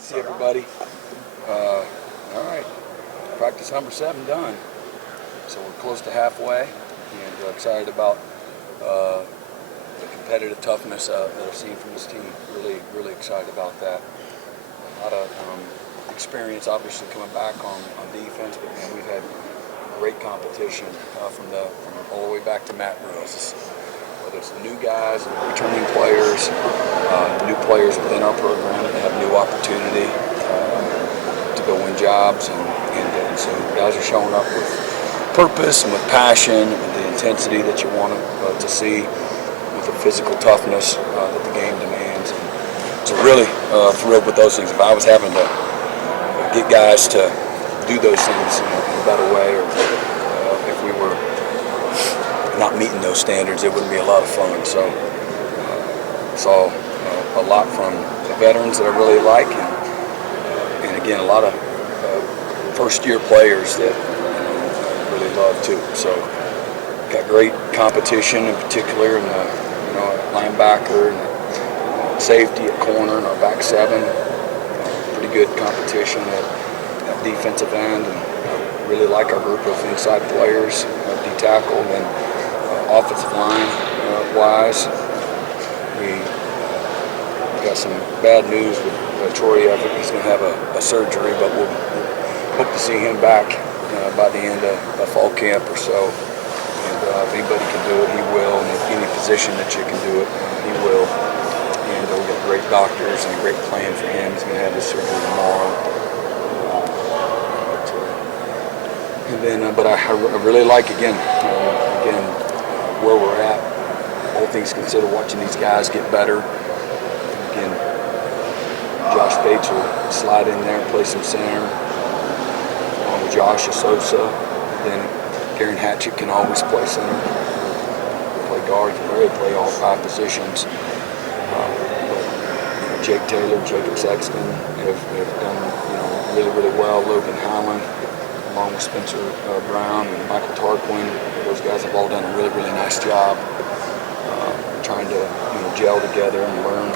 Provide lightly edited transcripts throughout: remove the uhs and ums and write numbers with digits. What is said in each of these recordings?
Good to see everybody. All right, practice number 7 done. So we're close to halfway, and excited about the competitive toughness that I've seen from this team. Really excited about that. A lot of experience, obviously, coming back on defense, but man, we've had great competition from all the way back to mat drills. Whether it's the new guys, returning players, new players within our program that have new opportunity to go win jobs, and so guys are showing up with purpose and with passion, with the intensity that you want to see, with the physical toughness that the game demands. And so really thrilled with those things. If I was having to get guys to do those things in a better way, or if we were not meeting those standards, it wouldn't be a lot of fun. So saw a lot from the veterans that I really like, and again, a lot of first-year players that I really love too. So got great competition, in particular in the linebacker and safety at corner and our back 7. Pretty good competition at defensive end, and really like our group of inside players, D-tackle, and offensive line wise. We got some bad news with Troy. I think he's going to have a surgery, but we'll hope to see him back by the end of fall camp or so. And if anybody can do it, he will. And if any position that you can do it, he will. And we've got great doctors and a great plan for him. He's going to have his surgery tomorrow. But I really like, again, where we're at. All things considered, watching these guys get better. Again, Josh Bates will slide in there and play some center. Along with Josh Asosa. Then Garen Hatchett can always play center. Play guard, can really play all 5 positions. Jake Taylor, Jacob Sexton have done really well. Logan Howland, along with Spencer Brown and Michael Tarquin. Those guys have all done a really nice job trying to gel together and learn.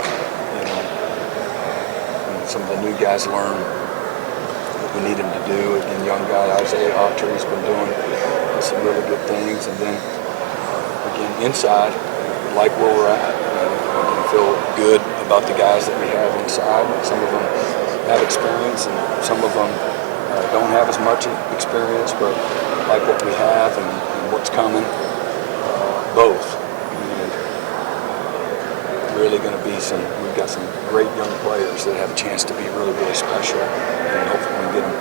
And some of the new guys learn what we need them to do. Again, young guy Isaiah Autry's been doing some really good things. And then again, inside, like where we're at, I feel good about the guys that we have inside. Some of them have experience, and some of them don't have as much experience, but like what we have and what's coming, both. And really going to be we've got some great young players that have a chance to be really special, and hopefully we get them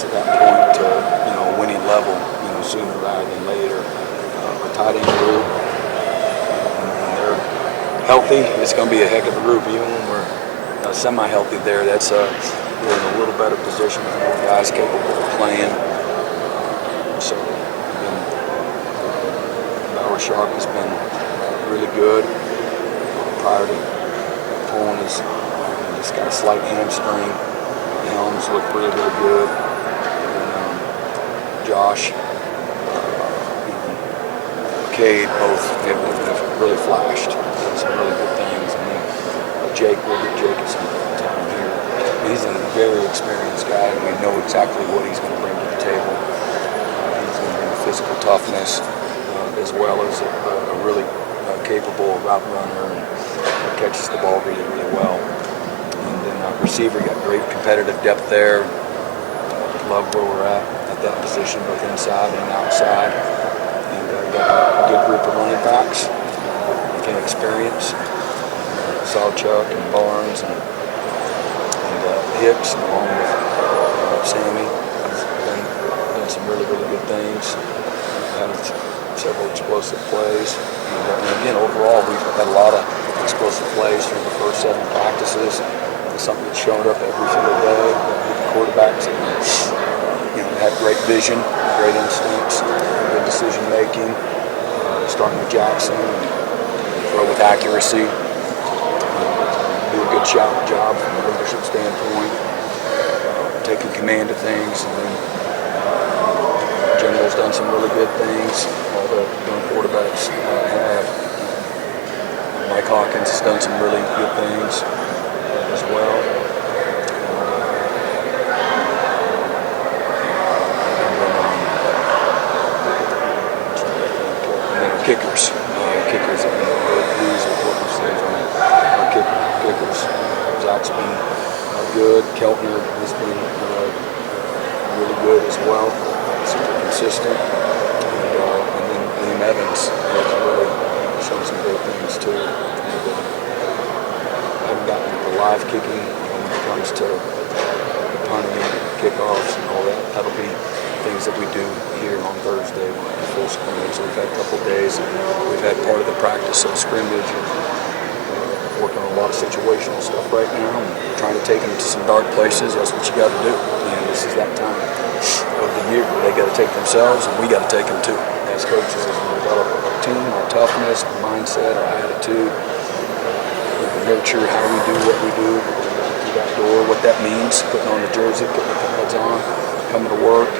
to that point to a winning level sooner rather than later. Our tight end group, when they're healthy, it's going to be a heck of a group. Even when we're semi-healthy there, that's we're in a little better position with more guys capable of playing. So, again, Bauer Sharp has been really good. Prior to pulling his, just got a slight hamstring. Helms looked really good. And Josh and Cade both have really flashed. Done some really good things. And then Jake, we'll get Jake at some time here. He's a very experienced guy, and we know exactly what he's going to bring to the table. He's going to bring physical toughness, as well as a really capable route runner, and catches the ball really well. And then receiver, got great competitive depth there. Love where we're at that position, both inside and outside. And got a good group of running backs, again, experience. Saw Chuck and Barnes and Hicks, along with Sammy. He's done some really good things. Had several explosive plays. And again, overall, we've had a lot of explosive plays through the first 7 practices. It's something that's showing up every single day. The quarterbacks have great vision, great instincts, good decision making. Starting with Jackson, throw with accuracy. Do a good job from a leadership standpoint, taking command of things. And then General's done some really good things. All the young quarterbacks have. Mike Hawkins has done some really good things as well. been good. Keltner has been really good as well, super consistent. And then Liam Evans has really shown some great things too. I haven't gotten the live kicking when it comes to punting, kickoffs, and all that. That'll be things that we do here on Thursday when we full scrimmage. So we've had a couple of days. We've had part of the practice of scrimmage and working on a lot of situational stuff right now. And trying to take them to some dark places. That's what you got to do. And this is that time of the year. They got to take themselves, and we got to take them too. As coaches, as we develop our team, our toughness, our mindset, our attitude, nurture how we do what we do through that door, what that means, putting on the jersey, putting the pads on, coming to work.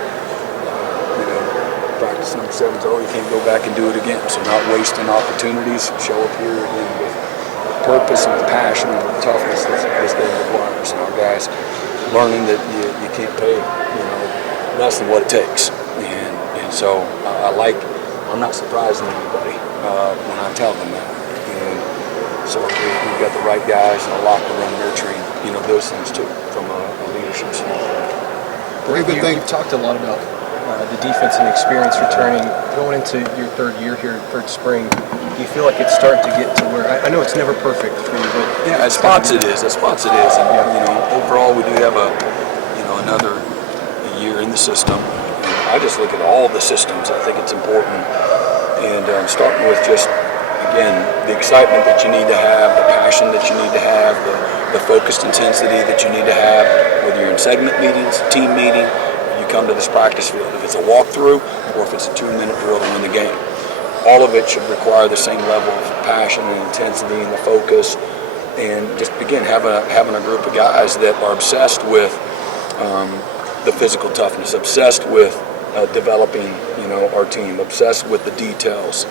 Practice number 7 is, you can't go back and do it again. So not wasting opportunities, show up here again with purpose and with passion and with toughness that this game requires. And our guys learning that you can't pay, less than what it takes. And so I'm not surprising anybody when I tell them that. And so we've got the right guys in the locker room nurturing, those things too from a leadership standpoint. You've talked a lot about the defense and experience returning, going into your third year here, third spring. Do you feel like it's starting to get to where, I know it's never perfect for you, but yeah, at spots it is. And overall we do have another year in the system. I just look at all the systems. I think it's important, and starting with just again the excitement that you need to have, the passion that you need to have, the focused intensity that you need to have, whether you're in segment meetings, team meeting. Come to this practice field, if it's a walkthrough or if it's a 2-minute drill to win the game. All of it should require the same level of passion and intensity and the focus, and just again having a group of guys that are obsessed with the physical toughness, obsessed with developing our team, obsessed with the details,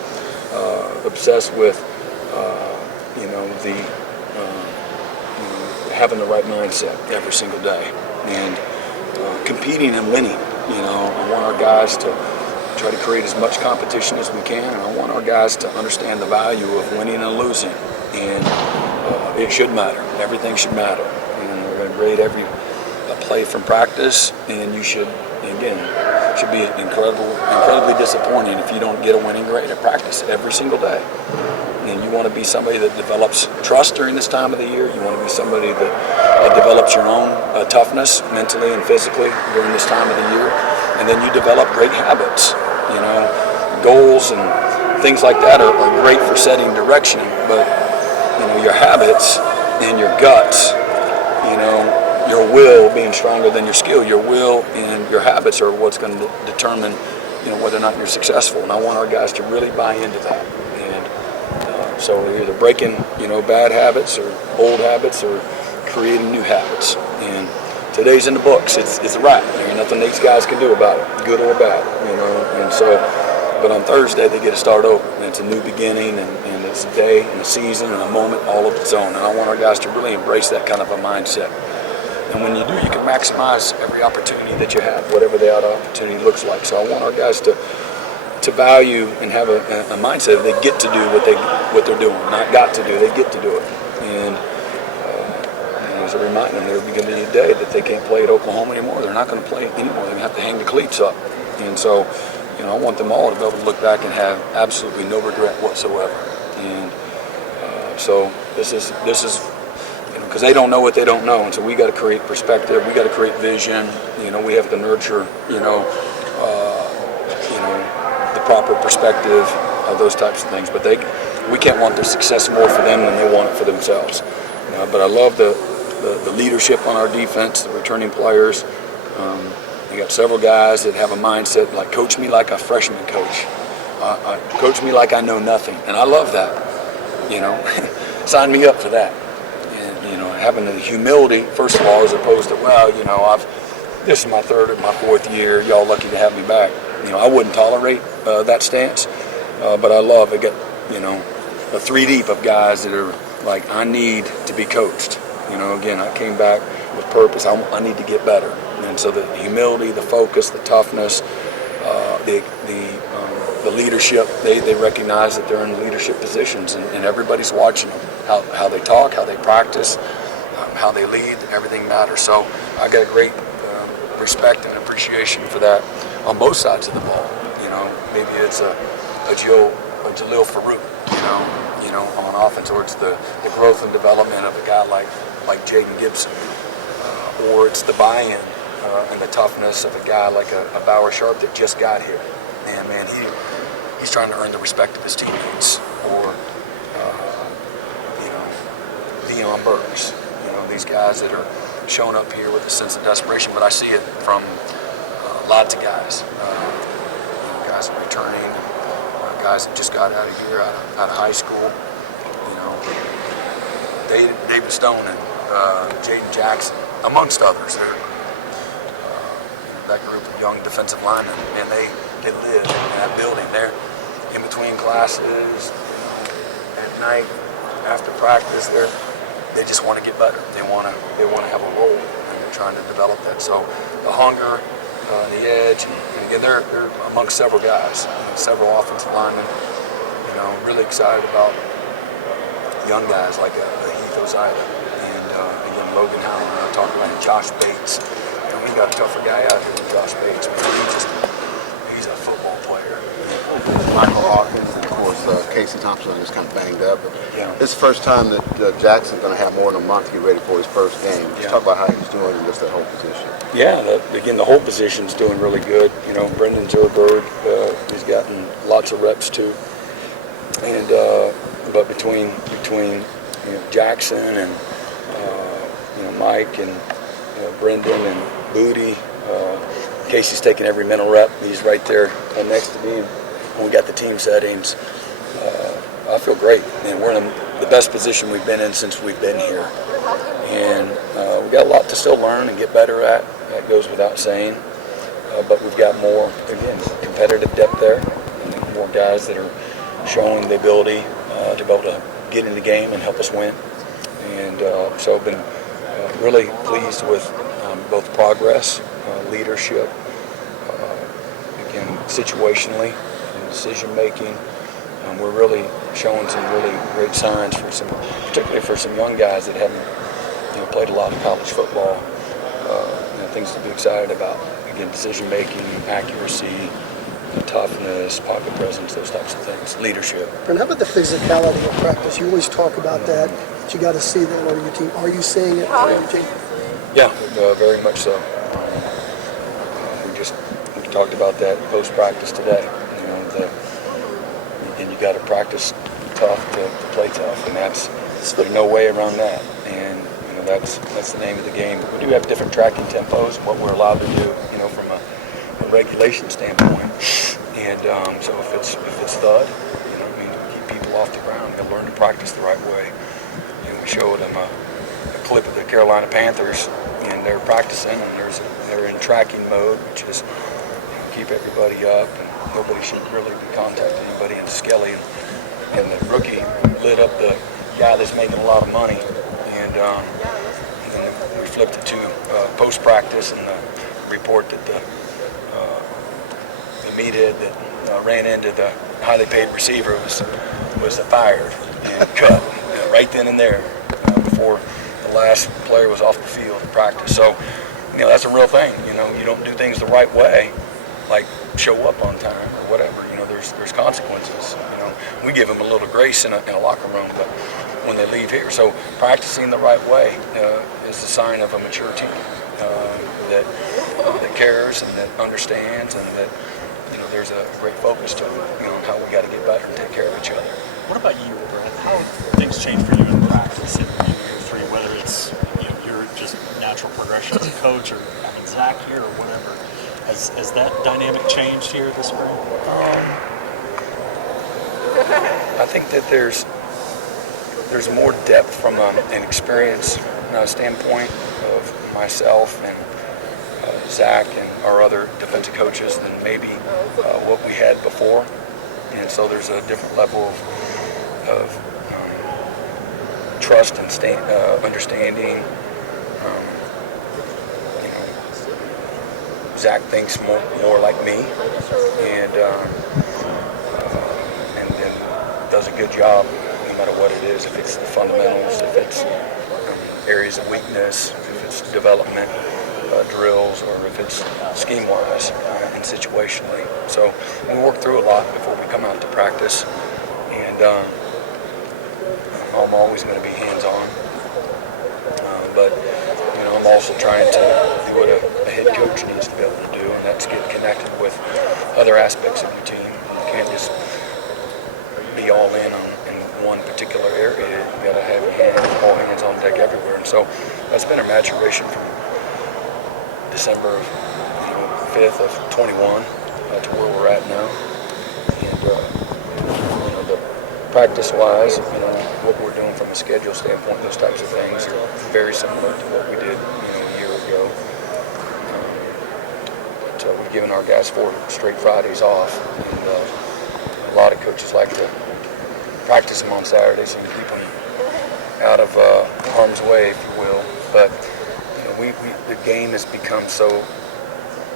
obsessed with having the right mindset every single day, and competing and winning. I want our guys to try to create as much competition as we can, and I want our guys to understand the value of winning and losing. And it should matter. Everything should matter. And we're going to grade every play from practice, and you should, again, it should be incredibly disappointing if you don't get a winning grade at practice every single day. And you want to be somebody that develops trust during this time of the year. You want to be somebody that develops your own toughness mentally and physically during this time of the year. And then you develop great habits. Goals and things like that are great for setting direction. But, your habits and your guts, your will being stronger than your skill, your will and your habits are what's going to determine, whether or not you're successful. And I want our guys to really buy into that. So we're either breaking, bad habits or old habits or creating new habits. And today's in the books. It's a wrap. There's nothing these guys can do about it, good or bad, And so, but on Thursday they get to start over. And it's a new beginning, and it's a day and a season and a moment all of its own. And I want our guys to really embrace that kind of a mindset. And when you do, you can maximize every opportunity that you have, whatever that opportunity looks like. So I want our guys to value and have a mindset that they get to do what they're doing, not got to do, they get to do it. And as a reminder them at the beginning of the day that they can't play at Oklahoma anymore, they're not going to play anymore, they're going to have to hang the cleats up. And so, I want them all to be able to look back and have absolutely no regret whatsoever. And so this is because they don't know what they don't know, and so we got to create perspective, we got to create vision, we have to nurture, the proper perspective of those types of things. But we can't want their success more for them than they want it for themselves. But I love the leadership on our defense, the returning players. We got several guys that have a mindset like, coach me like a freshman coach. Coach me like I know nothing. And I love that. Sign me up for that. And, having the humility, first of all, as opposed to, this is my 3rd or my 4th year, y'all lucky to have me back. I wouldn't tolerate that stance, but I love it. Got a 3 deep of guys that are like, I need to be coached. Again, I came back with purpose. I need to get better, and so the humility, the focus, the toughness, the leadership. They recognize that they're in leadership positions, and everybody's watching them. How they talk, how they practice, how they lead, everything matters. So I got a great respect and appreciation for that on both sides of the ball. Maybe it's a Jalil Farouk, on offense, or it's the growth and development of a guy like Jaden Gibson, or it's the buy-in and the toughness of a guy like a Bauer Sharp that just got here. And man, he's trying to earn the respect of his teammates. Or Leon Burks, these guys that are showing up here with a sense of desperation. But I see it from lots of guys, guys returning, guys that just got out of here, out of high school. David Stone and Jaden Jackson, amongst others. They're that group of young defensive linemen, and they live in that building. They're in between classes, at night, after practice. They just want to get better. They want to have a role, and they're trying to develop that. So the hunger, the edge, and again, they're amongst several guys, several offensive linemen. Really excited about young guys like Heath Ozida and again Logan Howard. I talked about Josh Bates. We got a tougher guy out here than Josh Bates. He's a football player. Michael Hawkins, and of course Casey Thompson is kind of banged up. But Yeah. This is the first time that Jackson's going to have more than a month to get ready for his first game. Just talk about how he's doing in just that whole position. Yeah, the whole position's doing really good. Brendan Zerberg, he's gotten lots of reps too. And but between Jackson and Mike and Brendan and Booty, Casey's taking every mental rep. He's right there next to me. When we got the team settings, I feel great. And we're in the best position we've been in since we've been here. And we got a lot to still learn and get better at. That goes without saying. But we've got more, again, competitive depth there. And more guys that are showing the ability to be able to get in the game and help us win. And so I've been really pleased with both progress, leadership, again, situationally, and decision making. We're really showing some really great signs particularly for some young guys that haven't played a lot of college football. Things to be excited about. Again, decision making, accuracy, toughness, pocket presence, those types of things, leadership. And how about the physicality of practice? You always talk about that. But you got to see that on your team. Are you seeing it on your team? Yeah, very much so. We talked about that post practice today. And you got to practice tough to play tough, and there's no way around that. And that's the name of the game. We do have different tracking tempos, what we're allowed to do, from a regulation standpoint. And so if it's thud, keep people off the ground. They'll learn to practice the right way. We showed them a clip of the Carolina Panthers, and they're practicing, and they're in tracking mode, which is keep everybody up, and nobody should really be contacting anybody. And Skelly and the rookie lit up the guy that's making a lot of money, and then we flipped it to post practice, and the report that the media that ran into the highly paid receiver was fired and cut right then and there before the last player was off the field in practice. So that's a real thing. You don't do things the right way, like show up on time or whatever. There's consequences. We give them a little grace in a locker room, but when they leave here, so practicing the right way is a sign of a mature team that cares and that understands, and that there's a great focus to how we got to get better and take care of each other. What about you, Brent? How have things changed for you in practice in year three, whether it's your just natural progression as a coach or having Zach here or whatever? Has that dynamic changed here this spring? I think that there's more depth from an experience standpoint of myself and Zach and our other defensive coaches than maybe what we had before. And so there's a different level of trust and understanding. Zach thinks more like me, and does a good job no matter what it is. If it's the fundamentals, if it's areas of weakness, if it's development drills, or if it's scheme-wise and situationally. So we work through a lot before we come out to practice, and I'm always going to be hands-on, but I'm also trying to do what a head coach needs to be able to do, and that's get connected with other aspects of your team. You can't just be all in one particular area. You got to have all hands on deck everywhere, and so that's been a maturation from December 5th of 21 to where we're at now. And the practice-wise, what we're doing from a schedule standpoint, those types of things are very similar to what we did a year ago. But we've given our guys 4 straight Fridays off, and a lot of coaches like to practice them on Saturdays and keep them out of harm's way, if you will. But the game has become so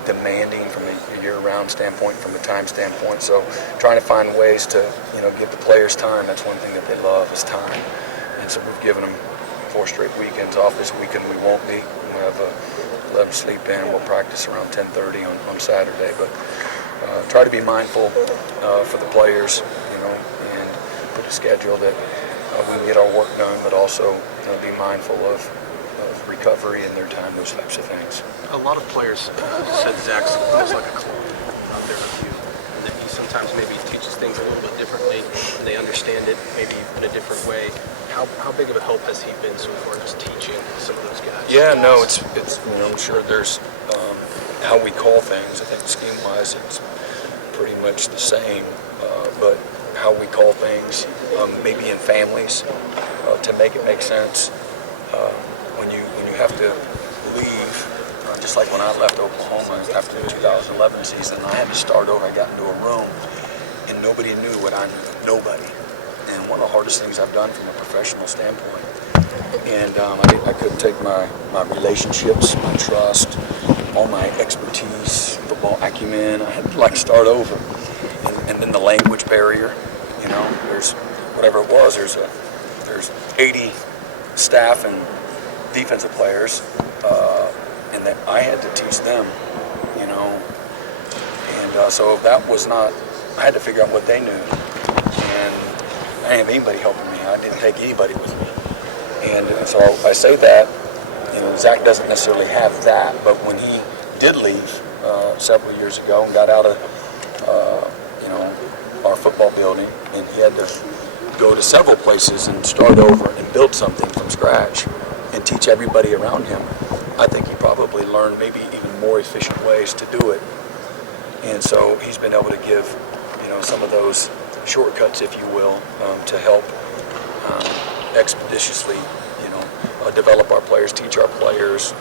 demanding from a year-round standpoint, from a time standpoint. So trying to find ways to give the players time. That's one thing that they love is time. And so we've given them 4 straight weekends off. This weekend we won't be. We'll have let them sleep in. We'll practice around 10:30 on Saturday. But try to be mindful for the players, and put a schedule that we can get our work done, but also be mindful of recovery in their time, those types of things. A lot of players said Zach's almost like a clone out there with you, and that he sometimes maybe teaches things a little bit differently, and they understand it maybe in a different way. How big of a help has he been so far, just teaching some of those guys? Yeah, no, it's I'm sure there's how we call things. I think scheme-wise it's pretty much the same, but how we call things, maybe in families, to make it make sense. When you have to leave, just like when I left Oklahoma after the 2011 season, I had to start over. I got into a room, and nobody knew what I knew. Nobody. And one of the hardest things I've done from a professional standpoint. And I couldn't take my relationships, my trust, all my expertise, football acumen. I had to start over. And then the language barrier. There's whatever it was. There's 80 staff and defensive players, and that I had to teach them, and so that was not. I had to figure out what they knew, and I didn't have anybody helping me. I didn't take anybody with me, and so I say that. Zach doesn't necessarily have that, but when he did leave several years ago and got out of our football building, and he had to go to several places and start over and build something from scratch and teach everybody around him, I think he probably learned maybe even more efficient ways to do it. And so he's been able to give, some of those shortcuts, if you will, to help expeditiously, develop our players, teach our players.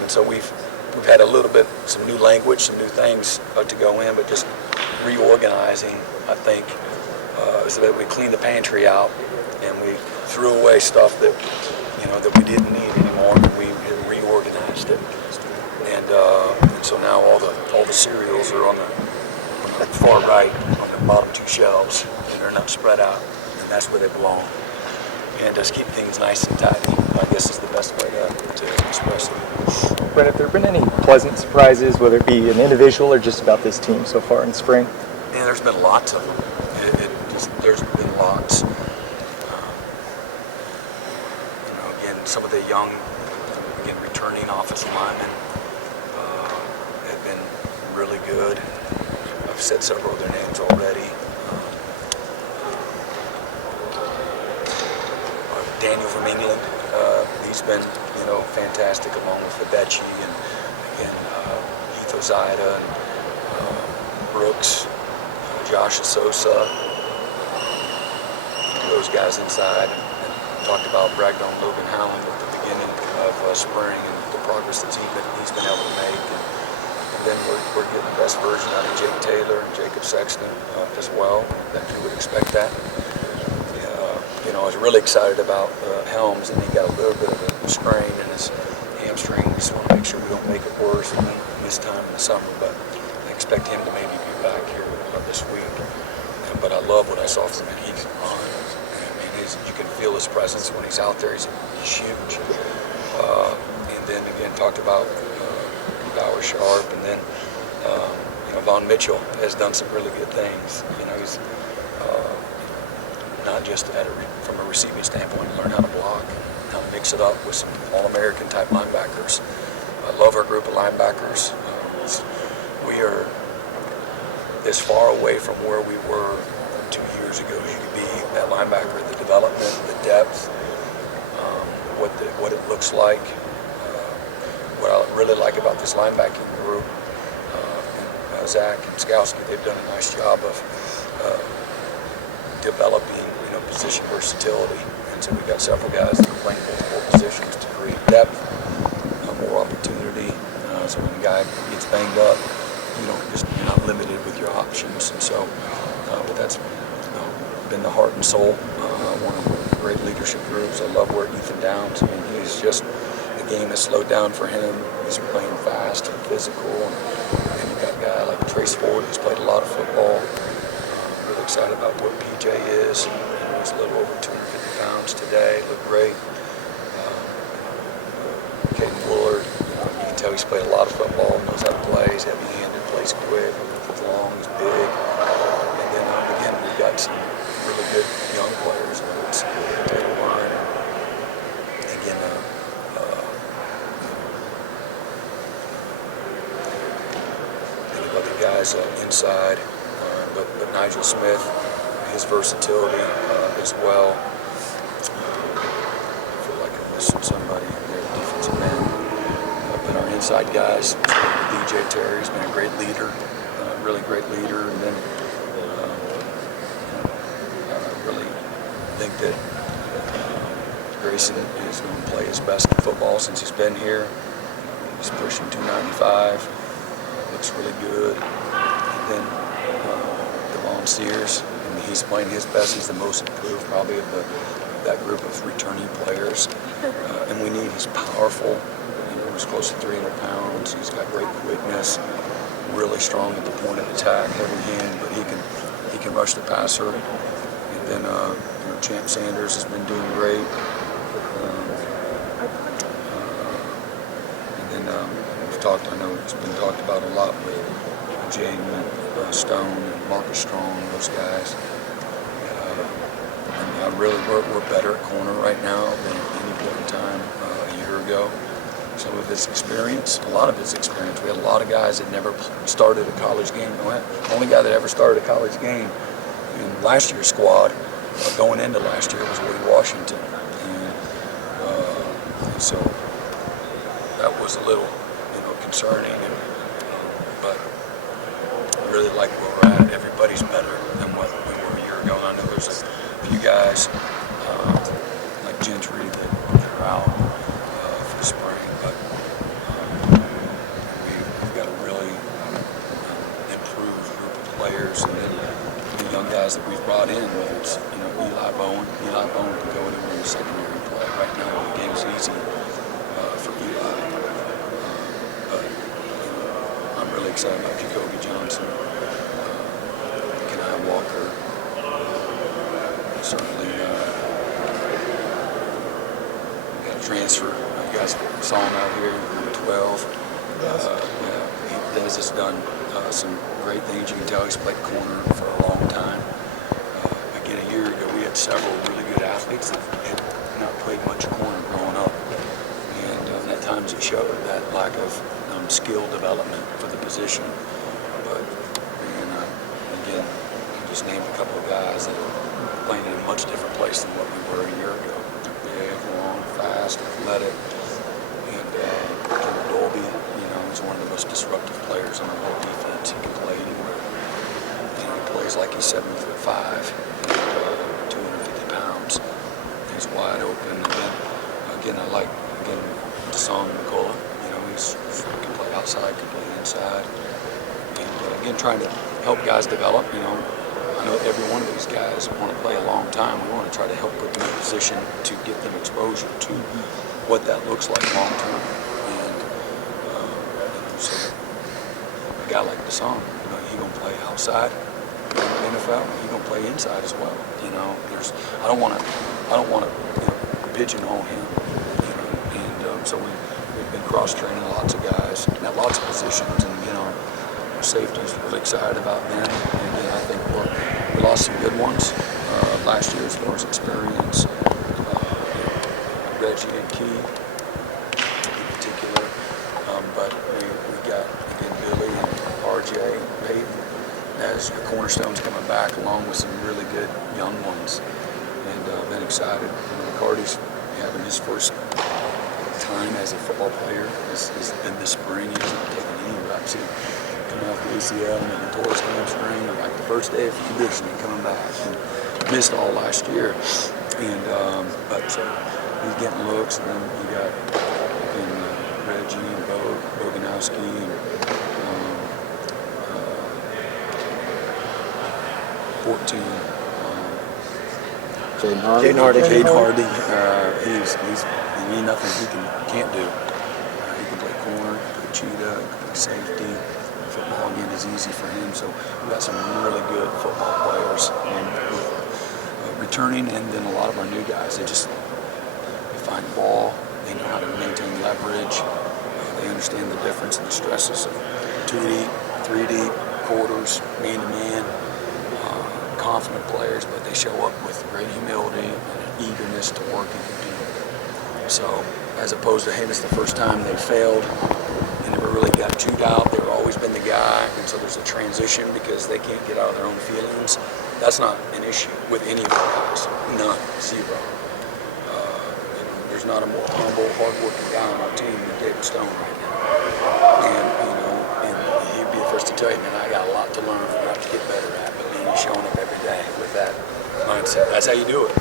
And so we've had a little bit, some new language, some new things to go in, but just reorganizing, I think, so that we cleaned the pantry out and we threw away stuff that that we didn't need anymore. We reorganized it, and so now all the cereals are on the far right on the bottom 2 shelves, and they're not spread out, and that's where they belong. And just keep things nice and tidy, I guess, is the best way to express it. Brent, have there been any pleasant surprises, whether it be an individual or just about this team so far in spring? Yeah, there's been lots of them. There's been lots. Again, some of the young, returning offensive linemen have been really good. I've said several of their names already. Daniel from England, he's been, fantastic, along with Fabechi and Heath Ozida and Brooks, Josh Sosa, those guys inside, and talked about, bragged on Logan Howland at the beginning of spring and the progress that he's been able to make. And then we're getting the best version out of Jake Taylor and Jacob Sexton as well. That you would expect that. I was really excited about Helms, and he got a little bit of a strain in his hamstring. We just want to make sure we don't make it worse and then miss time in the summer. But I expect him to maybe be back here this week. But I love what I saw from Heath on. you can feel his presence when he's out there. He's huge. And then again, talked about Bauer Sharp, and then Von Mitchell has done some really good things. He's not just from a receiving standpoint, learn how to block, how to mix it up with some All-American type linebackers. I love our group of linebackers. We are as far away from where we were 2 years ago as you could be at linebacker. The development, the depth, what it looks like. What I really like about this linebacking group, Zach and Skowski, they've done a nice job of developing, position versatility. And so we've got several guys that are playing multiple positions to create depth, more opportunity. So when a guy gets banged up, you're not limited with your options. And so, but that's been the heart and soul. One of the great leadership groups. I love where Ethan Downs. He's just, the game has slowed down for him. He's playing fast and physical. And you've got a guy like Trace Ford who's played a lot of football. Really excited about what PJ is. He's a little over 250 pounds today. Looked great. Caden Woolard, you can tell he's played a lot of football, knows how to play. He's heavy-handed, plays quick, he's long, he's big. And then again, we've got some really good young players. It's Taylor Line. Again, think about the guys inside, but Nigel Smith, his versatility as well. I feel like I'm missing somebody in there, defensive end. But our inside guys, DJ Terry's been a great leader, really great leader. And then I really think that Grayson is going to play his best football since he's been here. He's pushing 295, looks really good. And then Devon Sears, he's playing his best. He's the most improved probably of that group of returning players. And we need, he's powerful. He's close to 300 pounds. He's got great quickness, really strong at the point of attack, heavy hand, but he can rush the passer. And then Champ Sanders has been doing great. And then we've talked, I know it's been talked about a lot with Jaden Stone and Marcus Strong, those guys. And we're better at corner right now than at any point in time a year ago. Some of his experience, a lot of his experience. We had a lot of guys that never started a college game. The only guy that ever started a college game in last year's squad, going into last year, was Woody Washington. And so that was a little, concerning. But I really like where we're at. Everybody's better than what we were a year ago. And I know there's a few guys like Gentry that are out for the spring. But we've got a really improved group of players, and then the young guys that we've brought in, whether it's Eli Bowen can go anywhere in the secondary and play. Right now the game's easy for Eli, but I'm really excited about Jacoby Johnson, Kenai Walker, certainly got a transfer. You guys saw him out here, number 12. Dennis has done some great things. You can tell he's played corner for a long time. Again, a year ago, we had several really good athletes that had not played much corner growing up. And at times it showed that lack of skill development for the position. But again, just named a couple of guys that are playing in a much different place than what we were a year ago. Big, long, fast, athletic. And Kendall Dolby, he's one of the most disruptive players on the whole defense. He can play anywhere. He plays like he's 7'5", 250 pounds. He's wide open. And then, again, I like Deshaun McCullough. He can play outside, can play inside. And again, trying to help guys develop. I know every one of these guys want to play a long time. We want to try to help put them in a position to get them exposure to what that looks like long term. And so a guy like Deshaun, he's gonna play outside NFL, he's gonna play inside as well. You know, I don't want to pigeonhole him. You know, and so we've been cross training lots of guys at lots of positions, and safety's really excited about them. And I think we lost some good ones last year as far as experience. Reggie and Key in particular, but we got again Billy and RJ and Peyton as your cornerstones coming back, along with some really good young ones, and been excited. McCarty's having his first time as a football player is in the spring. He's not taking any reps. He come off the ACL and then tore his hamstring, like the first day of conditioning, coming back, and missed all last year. And but he's getting looks, and then you got Reggie and Boganowski and 14. Jaden Hardy. Jaden Hardy. He ain't nothing he can't do. He can play corner, he can play cheetah, he can play safety. Football again is easy for him. So we got some really good football players returning, and then a lot of our new guys. They find the ball. They know how to maintain leverage. They understand the difference and the stresses of 2 deep, 3 deep, quarters, man-to-man. Confident players, but they show up with great humility and an eagerness to work and compete. So, as opposed to, hey, this is the first time they failed, they never really got chewed out, they've always been the guy, and so there's a transition because they can't get out of their own feelings. That's not an issue with any of our guys. None. Zero. There's not a more humble, hard-working guy on our team than David Stone right now. And he'd be the first to tell you, man, I got a lot to learn, a lot to get better at. He's showing up every day with that mindset. That's how you do it.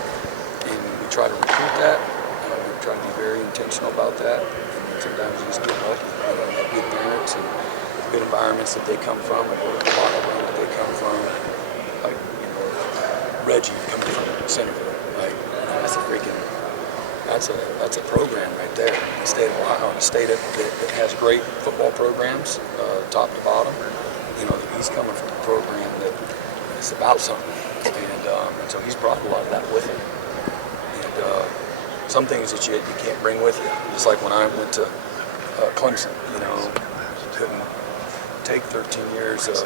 And we try to recruit that. We try to be very intentional about that. And sometimes you just get lucky. Good parents and good environments that they come from, and a lot of them that they come from. Like, Reggie coming from Centerville. Like, that's a program right there in the state of Ohio, a state that has great football programs, top to bottom. He's coming from a program that it's about something, and so he's brought a lot of that with him. And some things that you can't bring with you, just like when I went to Clemson, couldn't take 13 years of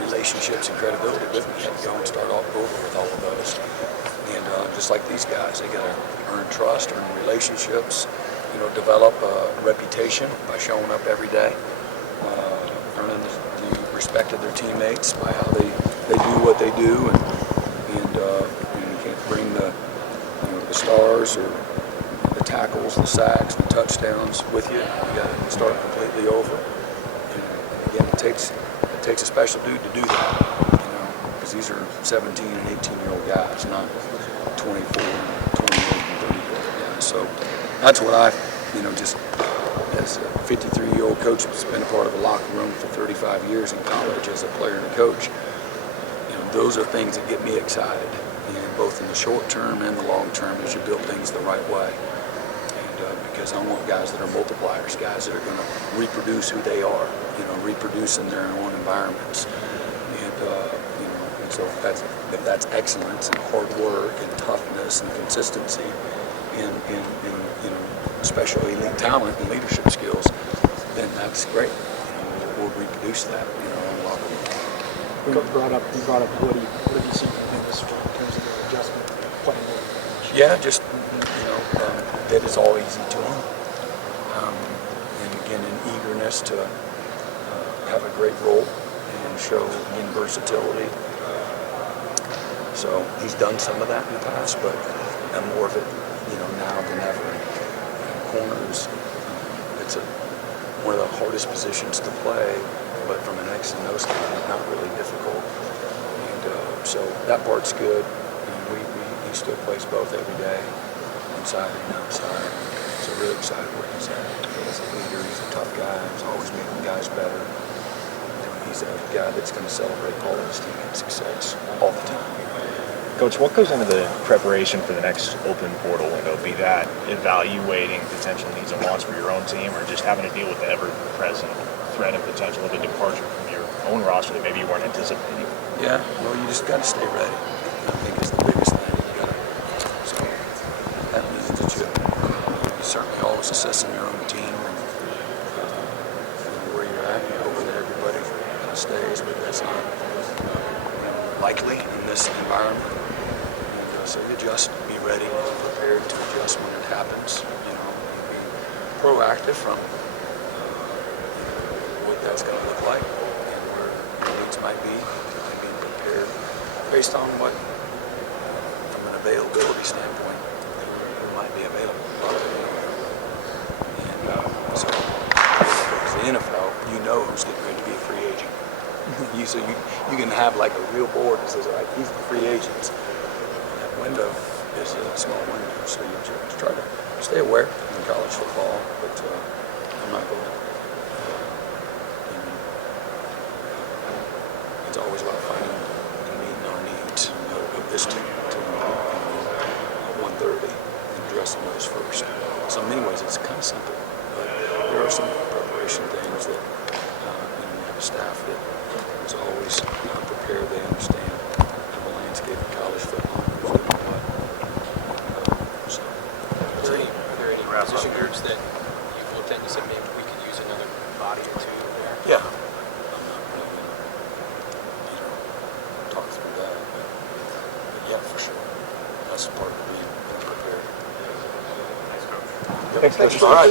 relationships and credibility with me. I had to go and start all over with all of those. And just like these guys, they got to earn trust, earn relationships, develop a reputation by showing up every day, earning the respect of their teammates by how they do what they do, and you can't bring the stars or the tackles, the sacks, the touchdowns with you. You got to start completely over. And again, it takes a special dude to do that, because these are 17 and 18-year-old guys, not 24, 28, and 30-year-old guys. So that's what I, just as a 53-year-old coach who's been a part of a locker room for 35 years in college as a player and a coach, those are things that get me excited, and both in the short term and the long term, as you build things the right way. And because I want guys that are multipliers, guys that are going to reproduce who they are, reproduce in their own environments. And so that's excellence and hard work and toughness and consistency and special elite talent and leadership skills, then that's great. We'll reproduce that, in the locker room. You brought up Woody. What have you seen from him this in terms of their adjustment playing with? Yeah, just that is all easy to him, and again, an eagerness to have a great role and show again versatility. So he's done some of that in the past, but more of it, now than ever. Corners, it's one of the hardest positions to play, but from an X and O standpoint, not really difficult. And so that part's good. And he still plays both every day, inside and outside. So really excited what he's at. He's a leader. He's a tough guy. He's always making guys better. He's a guy that's going to celebrate all of his teammates' success all the time. Coach, what goes into the preparation for the next open portal window? Be that evaluating potential needs and wants for your own team, or just having to deal with the ever-present threat and potential of a departure from your own roster that maybe you weren't anticipating? Yeah, well, you just got to stay ready. I think is the biggest thing. So that means that you're certainly always assessing your own team and where you're at. You hope that everybody stays, but that's not likely in this environment. And, so you just be ready, prepared to adjust when it happens. You know, be proactive from what that's going to look like and where needs might be, and being prepared based on what, from an availability standpoint, who might be available. And so, as the NFL, you know who's getting ready to be a free agent. So you can have like a real board that says, all right, these are the free agents. That window is a small window, so you just try to stay aware in college football, but I'm not going to. It's always about finding and meeting our needs of this team to 130 and addressing those first. So in many ways, it's kind of simple, but there are some preparation things that you have a staff that is always prepared. They understand the landscape of college football. Who's doing what. So, Are there any position groups that you've looked at and you said maybe we could use another body or two there? yeah, I'm not really going to talk through that, but yeah, for sure. That's part of being prepared. Thanks, Coach. All right.